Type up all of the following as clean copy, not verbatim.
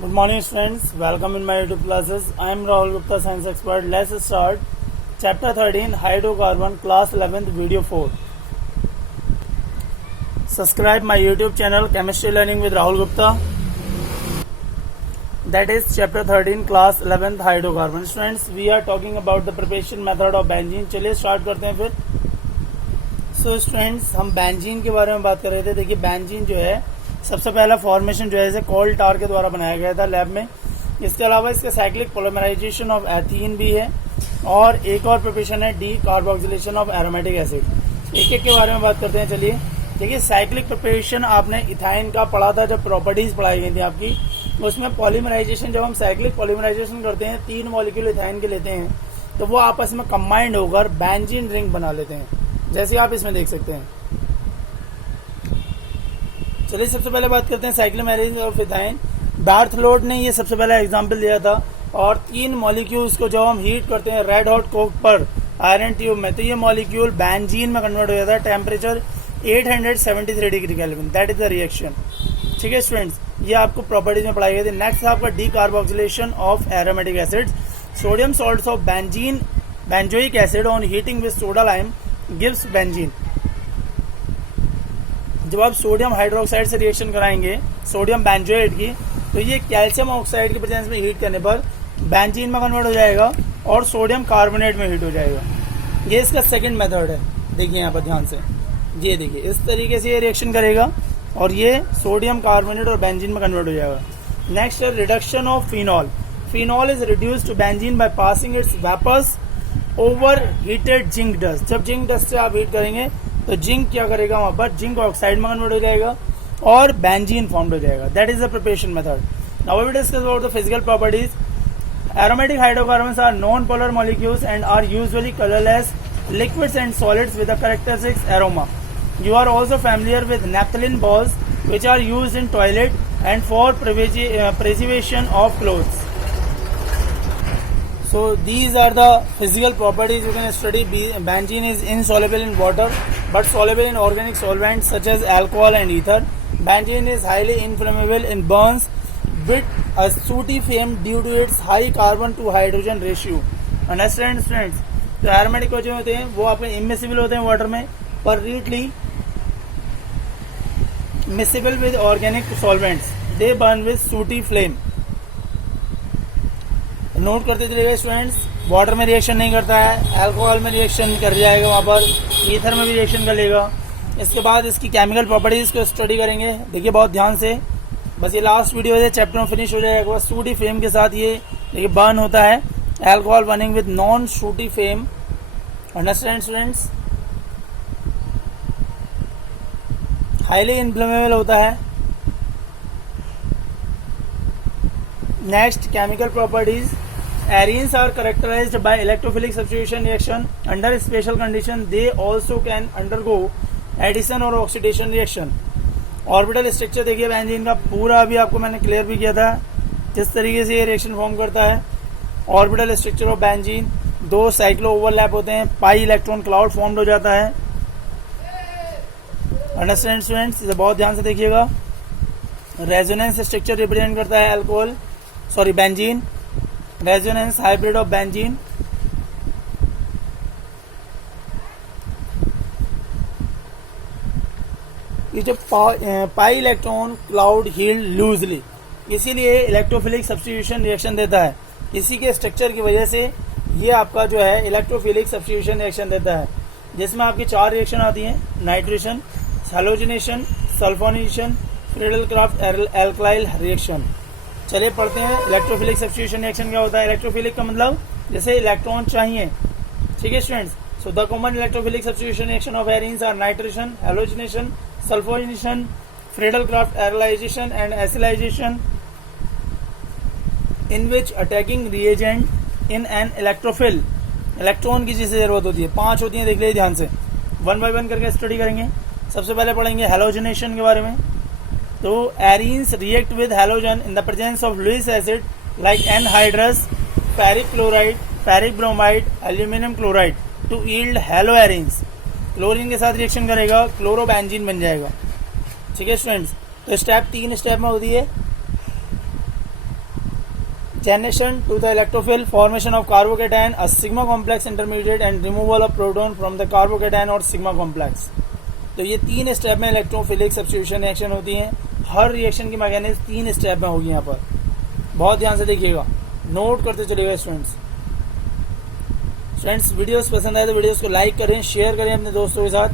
Good morning friends, welcome in my YouTube classes. I am Rahul Gupta, science expert. Let's start chapter 13 hydrocarbon class 11th video 4. Subscribe my YouTube channel Chemistry Learning with Rahul Gupta. That is chapter 13 class 11th hydrocarbons. Friends, we are talking about the preparation method of benzene. चलिए start करते हैं फिर. So students, हम benzene के बारे में बात कर रहे थे. देखिए बेंजीन जो है सबसे पहला फॉर्मेशन जो है इसे कोल टार के द्वारा बनाया गया था लैब में. इसके अलावा इसका साइक्लिक पोलिमराइजेशन ऑफ एथीन भी है और एक और प्रिपरेशन है D carboxylation of aromatic acid. एक एक के बारे में बात करते हैं. चलिए देखिए, साइक्लिक प्रिपरेशन आपने इथाइन का पढ़ा था जब प्रॉपर्टीज पढ़ाई गई थी आपकी. उसमें पॉलीमराइजेशन, जब हम साइक्लिक पॉलीमराइजेशन करते हैं 3 मॉलिक्यूल इथाइन के लेते हैं तो वो आपस में कंबाइंड होकर बेंजीन रिंग बना लेते हैं, जैसे आप इसमें देख सकते हैं. चलिए सबसे पहले बात करते हैं साइक्लोमेरेज ऑफ इथाइन. बार्थलोड ने ये सबसे पहला एग्जांपल दिया था. और 3 मॉलिक्यूल्स को जब हम हीट करते हैं रेड हॉट कोक पर आयरन ट्यूब में, तो ये मॉलिक्यूल बेंजीन में कन्वर्ट हो जाता है temperature 873 degree kelvin. That is the reaction. ठीक है स्टूडेंट्स, ये आपको प्रॉपर्टीज में पढ़ाई गई थी. नेक्स्ट आपका D carboxylation of aromatic acid. Sodium salts of benzene benzoic acid on heating with soda lime gives benzene. जब आप सोडियम हाइड्रोक्साइड से रिएक्शन कराएंगे सोडियम बेंजोएट की, तो ये कैल्शियम ऑक्साइड की प्रेजेंस में हीट करने पर बेंजीन में कन्वर्ट हो जाएगा और सोडियम कार्बोनेट में हीट हो जाएगा. ये इसका सेकंड मेथड है. देखिए यहाँ पर ध्यान से, ये देखिए इस तरीके से ये रिएक्शन करेगा और ये सोडियम कार्बोनेट और बेंजीन में कन्वर्ट हो जाएगा. नेक्स्ट है reduction of phenol. Phenol is reduce to benzene by passing its vapours over heated zinc dust. जब जिंक डस्ट से आप हीट करेंगे तो जिंक क्या करेगा, वहां पर जिंक ऑक्साइड में कन्वर्ट हो जाएगा और बेंजीन फॉर्म हो जाएगा. That is the preparation method. Now we discuss about the physical properties. Aromatic hydrocarbons are non polar molecules and are usually colourless liquids and solids with a characteristic aroma. You are also familiar with naphthalene balls which are used in toilet and for preservation of clothes. So these are the physical properties you can study. Benzene is insoluble in water but soluble in organic solvents such as alcohol and ether. Benzene is highly inflammable in burns with a sooty flame due to its high carbon to hydrogen ratio. Understand friends? तो aromatic जो होते हैं वो आपके immiscible होते हैं water में, पर readily miscible with organic solvents. They burn with सूटी फ्लेम. नोट करते चलिएगा स्टूडेंट्स, वाटर में रिएक्शन नहीं करता है, अल्कोहल में रिएक्शन कर जाएगा, वहां पर ईथर में भी रिएक्शन कर लेगा. इसके बाद इसकी केमिकल प्रॉपर्टीज को स्टडी करेंगे. देखिए बहुत ध्यान से, बस ये लास्ट वीडियो है, चैप्टर में फिनिश हो जाएगा. सूटी फ्लेम के साथ ये देखिए बर्न होता है. Alcohol burning with non-shooty flame. Understand students? Highly inflammable होता है. Next, chemical properties. Arenes are characterized by electrophilic substitution reaction. Under special condition, they also can undergo addition और oxidation reaction. Orbital structure देखिए benzene का पूरा अभी आपको मैंने clear भी किया था किस तरीके से ये रिएक्शन फॉर्म करता है. Orbital structure of benzene, 2 cyclo overlap होते हैं, पाई इलेक्ट्रॉन क्लाउड फॉर्म्ड हो जाता है. अंडरस्टैंड स्टूडेंट्स, इसे बहुत ध्यान से देखिएगा. रेजोनेंस स्ट्रक्चर रिप्रेजेंट करता है alcohol, sorry benzene. Resonance hybrid of benzene. ये जो pi electron cloud held loosely, इसीलिए इलेक्ट्रोफिलिक सब्स्टिट्यूशन रिएक्शन देता है. इसी के स्ट्रक्चर की वजह से ये आपका जो है इलेक्ट्रोफिलिक सब्स्टिट्यूशन रिएक्शन देता है, जिसमें आपकी 4 रिएक्शन आती हैं: nitration, halogenation, sulphonation, Friedel-Crafts alkyl reaction. चलिए पढ़ते हैं इलेक्ट्रोफिलिक सब्स्टिट्यूशन रिएक्शन क्या होता है. इलेक्ट्रोफिलिक का मतलब जैसे इलेक्ट्रॉन चाहिए. ठीक है students, so the common electrophilic substitution reaction of arenes are nitration, halogenation, sulphonation, Friedel Crafts alkylation and acylation, in which attacking reagent in an electrophil. Electron की जिसे जरूरत होती है 5 होती है, देख लीजिए ध्यान से. 1 बाय 1 करके स्टडी करेंगे. सबसे पहले पढ़ेंगे हैलोजिनेशन के बारे में. तो arenes react with halogen in the presence of Lewis acid like anhydrous, ferric chloride, ferric bromide, aluminium chloride to yield haloarenes. Chlorine के साथ रिएक्शन करेगा, क्लोरोबेंजीन बन जाएगा. ठीक है स्टूडेंट्स, तो स्टेप 3 स्टेप में होती है. generation to the electrophil, formation of carbocation, a sigma complex intermediate and removal of proton from the carbocation और sigma complex। तो ये 3 स्टेप में इलेक्ट्रोफिलिक सब्स्टिट्यूशन रिएक्शन होती है। हर रिएक्शन की मैकेनिज्म 3 स्टेप में होगी। यहाँ पर बहुत ध्यान से देखिएगा, नोट करते चलिएगा स्टूडेंट्स। वीडियोस पसंद आए तो वीडियोस को लाइक करें, शेयर करें अपने दोस्तों के साथ।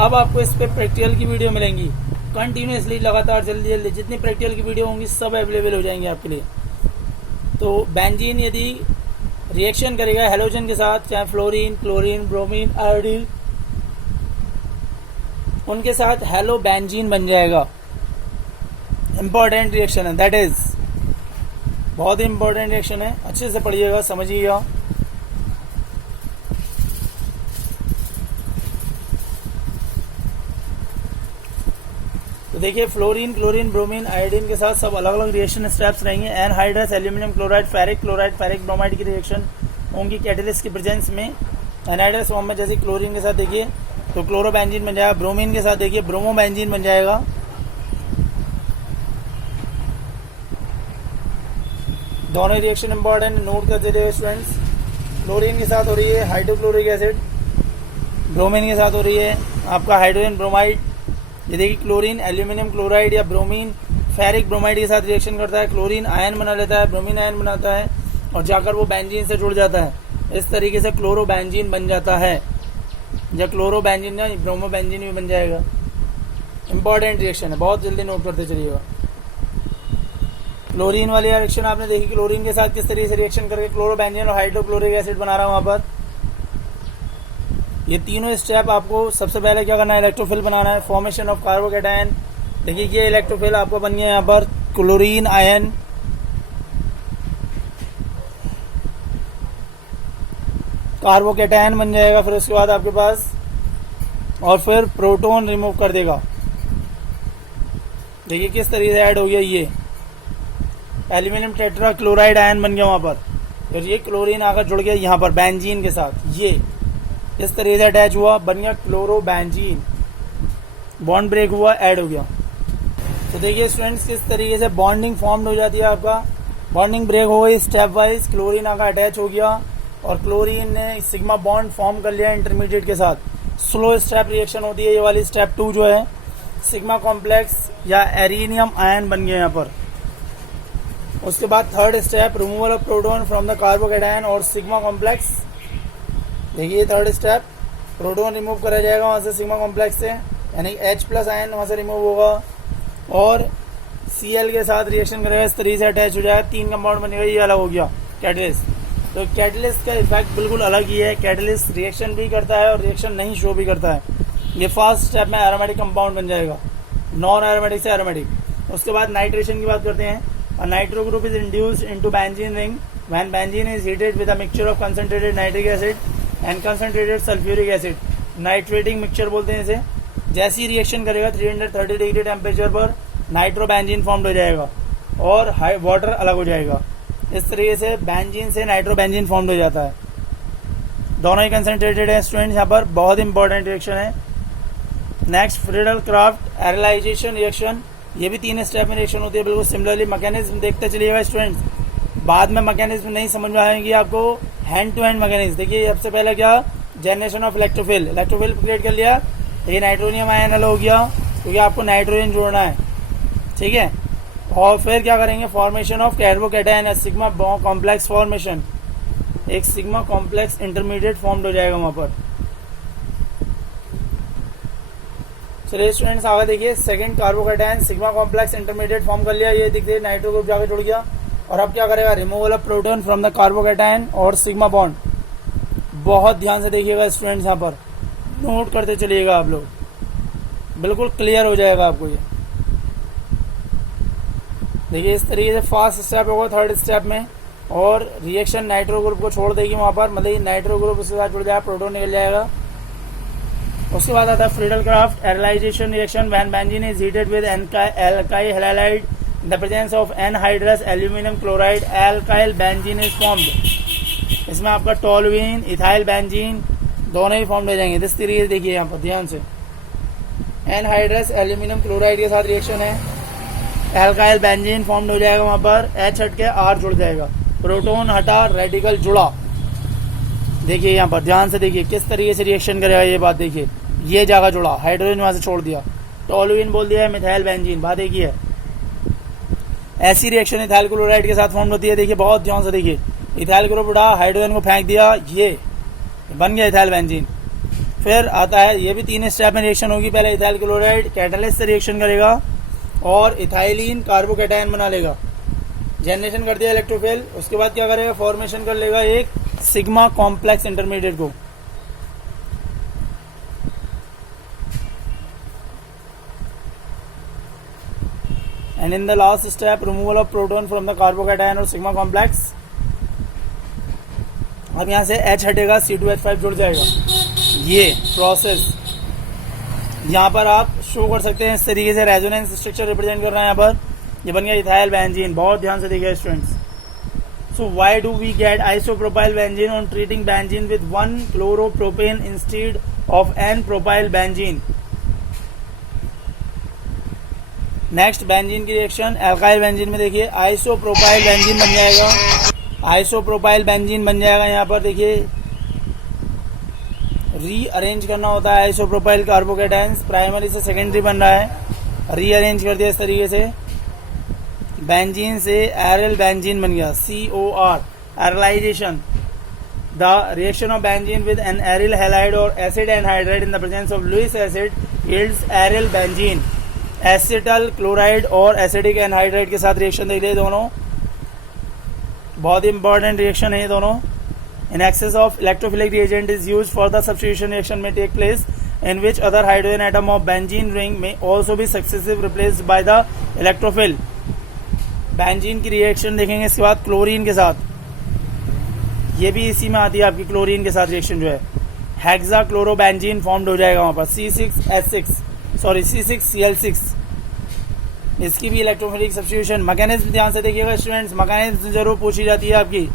अब आपको इस पे प्रैक्टिकल की वीडियो मिलेंगी कंटिन्यूसली, लगातार जल्दी जल्दी जितनी प्रैक्टिकल की वीडियो होंगी सब अवेलेबल हो जाएंगे आपके लिए। तो बेंजीन यदि रिएक्शन करेगा हेलोजन के साथ, चाहे फ्लोरीन, क्लोरीन, ब्रोमीन, आयोडीन, उनके साथ हेलो बेंजीन बन जाएगा। इंपॉर्टेंट रिएक्शन है, दैट इज बहुत ही इंपॉर्टेंट रिएक्शन है। अच्छे से पढ़िएगा, समझिएगा। तो देखिए फ्लोरीन, क्लोरीन, ब्रोमीन, आयोडीन के साथ सब अलग अलग रिएक्शन स्टेप्स रहेंगे। Anhydrous, aluminium chloride, ferric chloride, ferric bromide की रिएक्शन होंगी कैटेलिस्ट की प्रेजेंस में। एनहाइड्रस फॉर्म में जैसे क्लोरीन के साथ देखिए तो क्लोरोबेंजीन बन जाएगा, ब्रोमीन के साथ देखिए ब्रोमोबेंजीन बन जाएगा। दोनों रिएक्शन इंपॉर्टेंट, नोट करते रहिए स्टूडेंट्स। क्लोरीन के साथ हो रही है हाइड्रोक्लोरिक एसिड, ब्रोमीन के साथ हो रही है आपका हाइड्रोजन ब्रोमाइड। ये देखिए क्लोरीन एल्यूमिनियम क्लोराइड या ब्रोमीन फेरिक ब्रोमाइड के साथ रिएक्शन करता है, क्लोरीन आयन बना लेता है, ब्रोमीन आयन बनाता है और जाकर वो बेंजीन से जुड़ जाता है। इस तरीके से क्लोरोबेंजीन बन जाता है। जब क्लोरोबेंजीन ना ब्रोमोबेंजीन भी बन जाएगा। इंपॉर्टेंट रिएक्शन है, बहुत जल्दी नोट करते चलिएगा। क्लोरीन वाली रिएक्शन आपने देखी, क्लोरीन के साथ किस तरीके से रिएक्शन करके क्लोरोबेंजीन और हाइड्रोक्लोरिक एसिड बना रहा है वहां पर। ये तीनों स्टेप आपको सबसे पहले क्या करना है, इलेक्ट्रोफिल बनाना है। फॉर्मेशन ऑफ कार्बोकेटायन, देखिए ये इलेक्ट्रोफिल आपको बन गया यहाँ पर क्लोरीन आयन, कार्बोकेटायन बन जाएगा। फिर उसके बाद आपके पास और फिर प्रोटॉन रिमूव कर देगा। देखिए किस तरीके से ऐड हो गया, ये एल्यूमिनियम टेट्रा क्लोराइड आयन बन गया वहां पर। फिर ये क्लोरीन आकर जुड़ गया यहाँ पर बेंजीन के साथ, ये इस तरीके से अटैच हुआ, बन गया क्लोरोबेंजीन। बॉन्ड ब्रेक हुआ, ऐड हो गया। तो देखिए स्टूडेंट्स किस तरीके से बॉन्डिंग फॉर्म्ड हो जाती है। आपका बॉन्डिंग ब्रेक हो गई स्टेप वाइज, क्लोरीन आकर अटैच हो गया और क्लोरीन ने सिग्मा बॉन्ड फॉर्म कर लिया इंटरमीडिएट के साथ। स्लो स्टेप रिएक्शन होती है ये वाली। स्टेप 2 जो है सिग्मा कॉम्प्लेक्स या एरिनियम आयन बन गया यहाँ पर। उसके बाद third step removal of proton from the carbocation और सिग्मा कॉम्प्लेक्स। देखिए थर्ड स्टेप, प्रोटॉन रिमूव करा जाएगा वहां से सिग्मा कॉम्प्लेक्स से, यानी H+ आयन वहां से रिमूव होगा और Cl के साथ रिएक्शन करेगा, इस तरीके से अटैच हो जाएगा। 3 कंपाउंड बनेगा, ये अलग हो गया कैटलिस्ट। तो कैटलिस्ट का इफेक्ट बिल्कुल अलग ही है। कैटलिस्ट रिएक्शन भी करता है और रिएक्शन नहीं शो भी करता है। ये फर्स्ट स्टेप में एरोमेटिक कंपाउंड बन जाएगा, नॉन एरोमेटिक से एरोमेटिक। उसके बाद नाइट्रेशन की बात करते हैं। Nitro group is induced into benzene ring when benzene is heated with a mixture of concentrated nitric acid and concentrated sulphuric acid. Nitrating mixture बोलते हैं इसे। जैसी रिएक्शन करेगा 330 डिग्री टेम्परेचर पर नाइट्रो बेंजीन फॉर्म हो जाएगा और वाटर अलग हो जाएगा। इस तरीके से बेंजीन से नाइट्रो बेंजीन फॉर्म हो जाता है। दोनों ही कंसंट्रेटेड है स्टूडेंट्स, यहाँ पर बहुत इंपॉर्टेंट रिएक्शन है। Next Friedel Crafts acylation reaction, ये भी 3 स्टेप में रिएक्शन होती है। बिल्कुल सिमिलरली मैकेनिज्म देखते चलिएगा स्टूडेंट्स। बाद में मैकेनिज्म नहीं समझ में आएंगी आपको, हैंड टू हैंड मैकेनिज्म। देखिए सबसे पहले क्या, generation of electrophile. Electrophile create कर लिया, ये नाइट्रोनियम आयन अलग हो गया क्योंकि आपको नाइट्रोजन जोड़ना है, ठीक है। और फिर क्या करेंगे, formation of carbocation, sigma complex formation. एक सिग्मा कॉम्प्लेक्स इंटरमीडिएट फॉर्म्ड हो जाएगा वहां पर। चलिए स्टूडेंट्स आगे देखिए, second carbocation sigma complex intermediate form कर लिया, ये दिखते नाइट्रो ग्रुप जाकर जुड़ गया। और अब क्या करेगा, removal of proton from the carbocation और सिग्मा बॉन्ड। बहुत ध्यान से देखिएगा स्टूडेंट्स, यहाँ पर नोट करते चलिएगा आप लोग, बिल्कुल क्लियर हो जाएगा आपको ये। देखिए इस तरीके से फास्ट स्टेप होगा थर्ड स्टेप में और रिएक्शन नाइट्रो ग्रुप को छोड़ देगी वहां पर, मतलब नाइट्रो ग्रुप उसके साथ जुड़ जाएगा, प्रोटॉन निकल जाएगा। उसके बाद आता है Friedel Crafts acylation reaction when benzene is heated with alkyl halide in the presence of anhydrous aluminium chloride, alkyl benzene is formed. इसमें आपका टोलुइन, इथाइल बेंजीन दोनों ही फॉर्म हो जाएंगे। इस तरीके से देखिए यहाँ पर ध्यान से, एनहाइड्रस एल्यूमिनियम क्लोराइड के साथ रिएक्शन है, एल्काइल बेंजीन फॉर्म्ड हो जाएगा, वहां पर H हट के R जुड़ जाएगा, प्रोटॉन हटा रेडिकल जुड़ा। देखिए यहाँ पर ध्यान से देखिए किस तरीके से रिएक्शन करेगा, ये बात देखिए, ये जगह जुड़ा, हाइड्रोजन वहां से छोड़ दिया, टोलुइन बोल दिया है, मिथाइल बेंजीन। बात देखिए ऐसी रिएक्शन इथाइल क्लोराइड के साथ फॉर्म होती है। देखिए बहुत ध्यान से देखिए, इथाइल ग्रुप उड़ा, हाइड्रोजन को फेंक दिया, ये बन गया इथाइल बेंजीन। फिर आता है, ये भी 3 स्टेप में रिएक्शन होगी। पहले इथाइल क्लोराइड कैटालिस्ट से रिएक्शन करेगा और इथाइलिन कार्बोकैटायन बना लेगा, जनरेशन कर दिया इलेक्ट्रोफिल। उसके बाद क्या करेगा, फॉर्मेशन कर लेगा एक सिग्मा कॉम्प्लेक्स इंटरमीडिएट को। And in the last step removal of proton from the carbocation और सिग्मा कॉम्प्लेक्स। अब यहां से H हटेगा, C2H5 जुड़ जाएगा। ये प्रोसेस यहां पर आप शो कर सकते हैं इस तरीके से, रेजोनेंस स्ट्रक्चर रिप्रेजेंट कर रहा है यहाँ पर। ये बन गया इथाइल बेंजीन। बहुत ध्यान से देखिए students. So why do we get isopropyl benzene on treating benzene with 1 chloropropane instead of N propyl benzene. Next benzene की रिएक्शन एल्काइल बेंजीन में देखिए आइसोप्रोपाइल बेंजीन बन जाएगा, आइसोप्रोपाइल बेंजीन बन जाएगा। यहाँ पर देखिए रीअरेंज करना होता है आइसोप्रोपाइल कार्बोकैटायंस, प्राइमरी से सेकेंडरी बन रहा है, रीअरेंज कर दिया इस तरीके से। बेंजीन से एरिल बेंजीन बन गया, COR, acylation. The reaction of benzene with an aryl halide or acid anhydride in the presence of Lewis acid yields aryl benzene. Acetyl chloride और एसिडिक एनहाइड्राइड के साथ रिएक्शन देख लिए दोनों, बहुत ही इंपॉर्टेंट रिएक्शन है ये दोनों। In excess of electrophilic reagent is used for the substitution reaction में take place in which other hydrogen atom of benzene ring may also be successively replaced by the electrophil। Benzene की reaction देखेंगे इसके बाद chlorine के साथ, ये भी इसी में आती है आपकी क्लोरीन के साथ रिएक्शन जो है, हेक्सा क्लोरोबेंजीन फॉर्म्ड हो जाएगा वहां पर, C6Cl6। इसकी भी इलेक्ट्रोफिलिक सब्स्टिट्यूशन। मैकेनिज्म ध्यान से देखिएगा स्टूडेंट्स, मैकेनिज्म जरूर पूछी जाती है आपकी।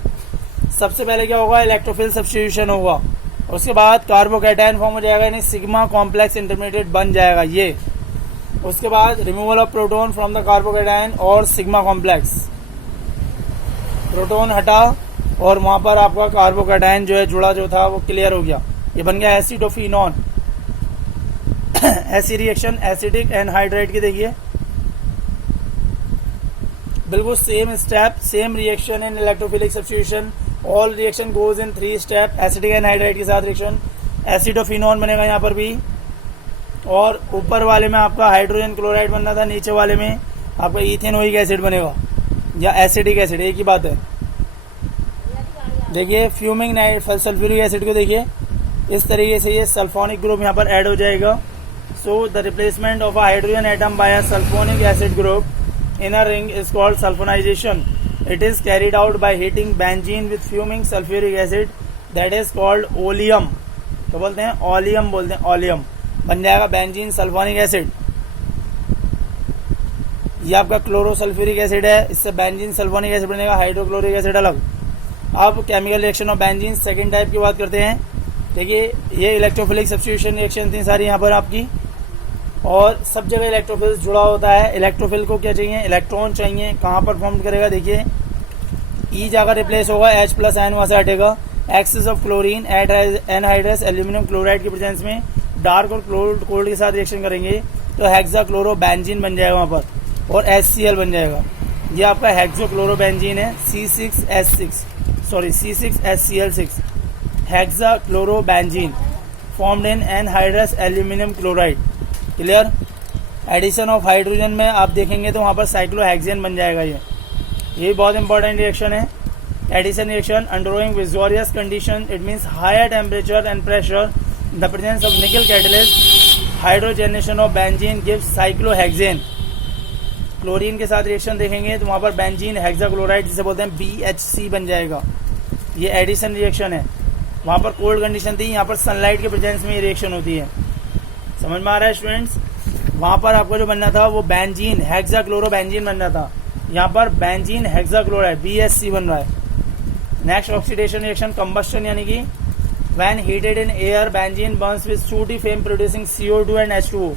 सबसे पहले क्या होगा, इलेक्ट्रोफिल सब्स्टिट्यूशन होगा, उसके बाद कार्बोकैटायन फॉर्म हो जाएगा, यानी सिग्मा कॉम्प्लेक्स इंटरमीडिएट बन जाएगा ये। उसके बाद removal of proton from the carbocation और सिग्मा कॉम्प्लेक्स, प्रोटॉन हटा और वहां पर आपका कार्बोकैटायन जो है जुड़ा जो था वो क्लियर हो गया, ये बन गया एसिडोफिनॉन। ऐसी रिएक्शन एसिडिक एनहाइड्राइड की देखिए, बिल्कुल same step, same reaction in electrophilic substitution. All reaction goes in 3 step. Acidic anhydride के साथ रिएक्शन एसिडोफिनॉन बनेगा यहाँ पर भी, और ऊपर वाले में आपका हाइड्रोजन क्लोराइड बनना था, नीचे वाले में आपका इथेनोइक एसिड बनेगा या एसिडिक एसिड, एक ही बात है। देखिए फ्यूमिंग सल्फ्यूरिक एसिड को देखिए इस तरीके से, ये सल्फोनिक ग्रुप यहाँ पर ऐड हो जाएगा। So the replacement of a hydrogen atom by a sulphonic acid group in a ring is called sulphonation. It is carried out by heating benzene with fuming sulfuric acid, that is called oleum। तो बोलते हैं oleum, बोलते हैं oleum, बन जाएगा benzene sulphonic acid. ये आपका क्लोरोसल्फ्यूरिक acid है, इससे बेंजीन सल्फोनिक एसिड बनेगा, हाइड्रोक्लोरिक एसिड अलग। अब chemical reaction of benzene second type की बात करते हैं। देखिए ये इलेक्ट्रोफिलिक सब्स्टिट्यूशन रिएक्शन थी सारी यहाँ पर आपकी, और सब जगह इलेक्ट्रोफिल जुड़ा होता है। इलेक्ट्रोफिल को क्या चाहिए, इलेक्ट्रॉन चाहिए। कहाँ पर फॉर्म करेगा, देखिए ई जाकर रिप्लेस होगा, H+N वहां से हटेगा। Excess of chlorine anhydrous aluminium chloride की प्रेजेंस में डार्क और कोल्ड के साथ रिएक्शन करेंगे तो हेक्सा क्लोरोबेंजीन बन जाएगा वहां पर, और HCl बन जाएगा। ये आपका हेक्सो क्लोरोबेंजीन है, C6HCl6, hexachlorobenzene formed in anhydrous aluminium chloride. Clear. Addition of hydrogen में आप देखेंगे तो वहां पर साइक्लोहेक्सेन बन जाएगा। ये बहुत इंपॉर्टेंट रिएक्शन है। Addition reaction undergoing vigorous condition, it means higher temperature and pressure, the presence of nickel catalyst, hydrogenation of benzene gives cyclohexane. Chlorine के साथ रिएक्शन देखेंगे तो वहां पर बेंजीन हेक्साक्लोराइड जिसे बोलते हैं BHC बन जाएगा। ये एडिशन रिएक्शन है। वहां पर कोल्ड कंडीशन थी, यहाँ पर सनलाइट के प्रेजेंस में ये रिएक्शन होती है। समझ में आ रहा है स्टूडेंट्स। वहां पर आपको जो बनना था वो बेंजीन हेक्साक्लोरोबेंजीन बनना था, यहाँ पर बेंजीन हेक्साक्लोराइड BHC बन रहा है। नेक्स्ट ऑक्सीडेशन रिएक्शन कंबस्टन, यानी कि when heated in air benzene Burns with सूटी flame producing CO2 and H2O।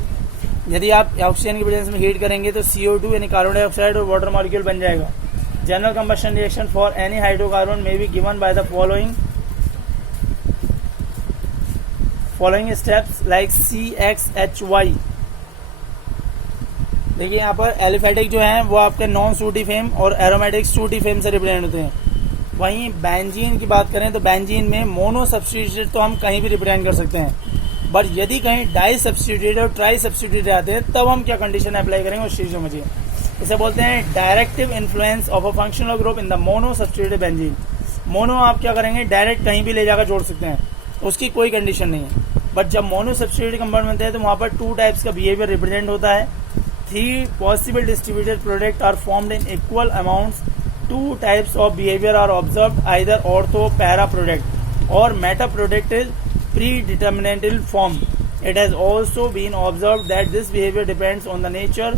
यदि आप ऑक्सीजन की प्रेजेंस में हीट करेंगे तो CO2 यानी कार्बन डाइऑक्साइड और वाटर मॉलिक्यूल बन जाएगा। General combustion reaction for any hydrocarbon में be given by the following steps like CXHY। देखिए यहाँ पर एलिफेटिक जो है वो आपके नॉन सूटीफेम और एरोमेटिक सूटीफेम से रिप्रेजेंट होते हैं। वहीं बेंजीन की बात करें तो बेंजीन में मोनो सब्स्टिट्यूटेड तो हम कहीं भी रिप्रेजेंट कर सकते हैं, बट यदि कहीं डाई सब्स्टिट्यूटेड और ट्राई सब्स्टिट्यूटेड आते हैं तब हम क्या कंडीशन अप्लाई करेंगे उस चीज समझिए। इसे बोलते हैं directive influence of a functional group in the mono substituted benzene. Mono आप क्या करेंगे, डायरेक्ट कहीं भी ले जाकर जोड़ सकते हैं, उसकी कोई कंडीशन नहीं है। बट जब मोनो सब्स्टिट्यूटेड कंपाउंड बनते हैं तो वहां पर 2 टाइप्स का बिहेवियर रिप्रेजेंट होता है। 3 possible distributed product are formed in equal amounts. 2 types of behaviour are observed, either ortho para product और meta product is predeterminate form. It has also been observed that this behavior depends on the nature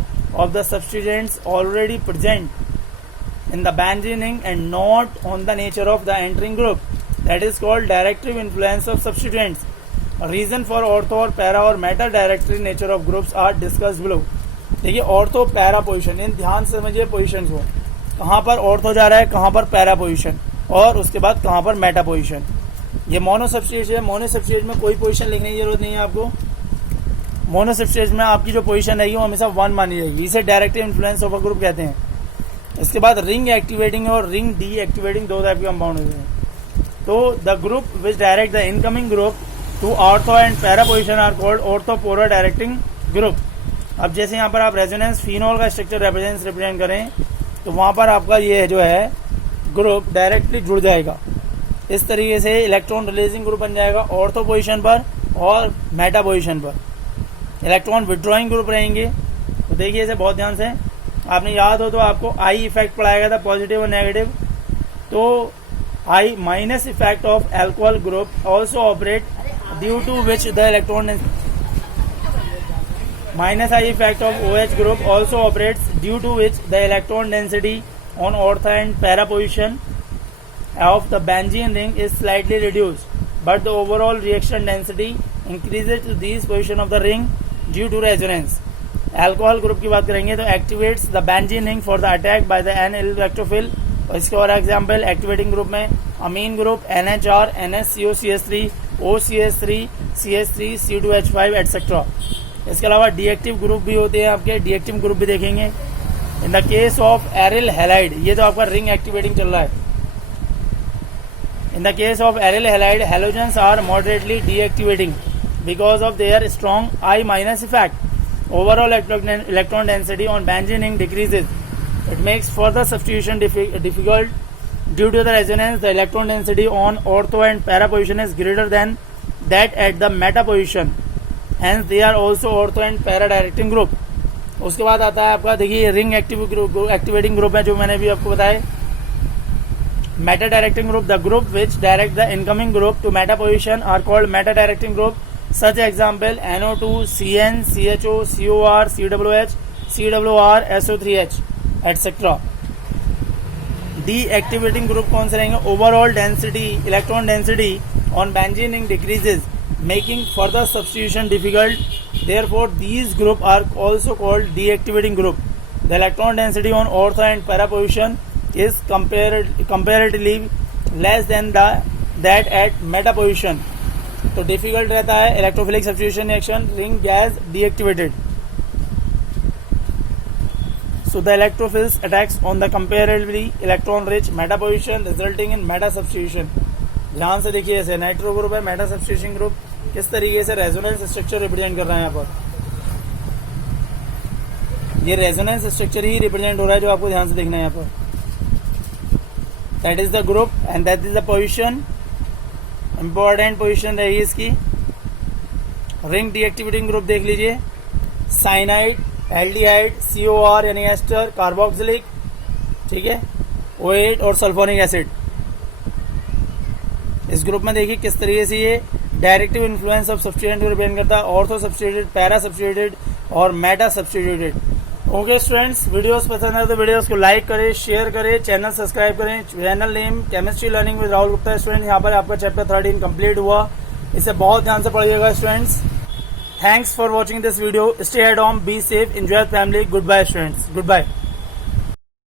of the substituents already present in the benzene ring and not on the nature of the entering group. That is called directive influence of substituents. A reason for ortho और para और meta directive nature of groups are discussed below. देखिए ortho para position, इन ध्यान से समझिए position को, कहाँ पर ortho जा रहा है, कहाँ पर पैरा पोजिशन और उसके बाद कहाँ पर मेटा पोजिशन। ये मोनो सब्स्टिट्यूट है। मोनो सब्स्टिट्यूट में कोई पोजीशन लिखने की जरूरत नहीं है आपको। मोनो सब्स्टिट्यूट में आपकी जो पोजीशन रहेगी वो हमेशा 1 मानी जाएगी। इसे directive influence of a group कहते हैं। इसके बाद रिंग एक्टिवेटिंग और रिंग डी एक्टिवेटिंग 2 टाइप के कंपाउंड होते हैं। तो the group which direct the incoming group to ortho and para position are called ortho para directing group. अब जैसे यहाँ पर आप रेजोनेंस फिनॉल का स्ट्रक्चर रिप्रेजेंट करें तो वहां पर आपका ये जो है ग्रुप डायरेक्टली जुड़ जाएगा। इस तरीके से इलेक्ट्रॉन रिलीजिंग ग्रुप बन जाएगा ऑर्थो पोजीशन पर और मेटा पोजीशन पर। इलेक्ट्रॉन विड्रॉइंग ग्रुप रहेंगे। तो देखिए इसे बहुत ध्यान से, आपने याद हो तो आपको आई इफेक्ट पढ़ाया गया था, पॉजिटिव और नेगेटिव। तो I minus effect of alcohol group also operate due to which the electron minus I effect of OH group also operates due to which the electron density on ortho and para position of the benzene ring is slightly reduced, but the overall reaction density increases to these position of the ring due to resonance. Alcohol group की बात करेंगे तो activates the benzene ring for the attack by the N-electrophile। और इसके और example activating group में अमीन group NHR, NSCO-CH3, OCH3, CH3, C2H5 etcetera. इसके अलावा डीएक्टिव ग्रुप भी होते हैं आपके, डीएक्टिव ग्रुप भी देखेंगे। In the case of aryl halide, ये तो आपका रिंग एक्टिवेटिंग चल रहा है। In the case of aryl halide halogens are moderately deactivating because of their strong I minus effect. Overall electron density on benzene ring decreases. It makes further substitution difficult due to the resonance. The electron density on ortho and para position is greater than that at the meta position, hence they are also ortho and para directing group। उसके बाद आता है आपका, देखिए ring activating group है जो मैंने भी आपको बताया। Meta directing group, the group which direct the incoming group to meta position are called meta directing group. Such example NO2, CN, CHO, COR, CWH, CWR, SO3H etcetera. Deactivating group कौन से रहेंगे? Overall density, electron density on benzene ring decreases making further substitution difficult. Therefore, these group are also called deactivating group. The electron density on ortho and para position is comparatively less than that at meta position. तो difficult रहता है electrophilic substitution reaction, ring gas deactivated. So the electrophiles attacks on the comparatively electron rich meta position resulting in meta substitution. ध्यान से देखिए, ऐसे nitro group है, Meta substitution group किस तरीके से रेजोनेंस स्ट्रक्चर रिप्रेजेंट कर रहा है। यहाँ पर ये रेजोनेंस स्ट्रक्चर ही रिप्रेजेंट हो रहा है जो आपको ध्यान से देखना है यहाँ पर। That is the group and that is the position. Important position रहेगी इसकी। रिंग डीएक्टिवेटिंग ग्रुप देख लीजिए, साइनाइड, एल्डिहाइड, COR यानी एस्टर, कार्बोक्सिलिक, ठीक है, OH और सल्फोनिक एसिड। इस ग्रुप में देखिए किस तरीके से ये डायरेक्टिव इन्फ्लुएंस ऑफ सब्स्टिट्यूएंट को रिप्रेजेंट करता है, ऑर्थो सब्स्टिट्यूटेड, पैरा सब्स्टिट्यूटेड और Meta substituted. Okay students, videos पसंद है तो वीडियोस को लाइक करें, शेयर करें, चैनल सब्सक्राइब करें। Channel name chemistry learning with Rahul Gupta. Student यहाँ पर आपका चैप्टर 13 कंप्लीट हुआ, इसे बहुत ध्यान से पढ़िएगा students. Thanks for watching this video. Stay at home, be safe, enjoy family. Goodbye students. Goodbye.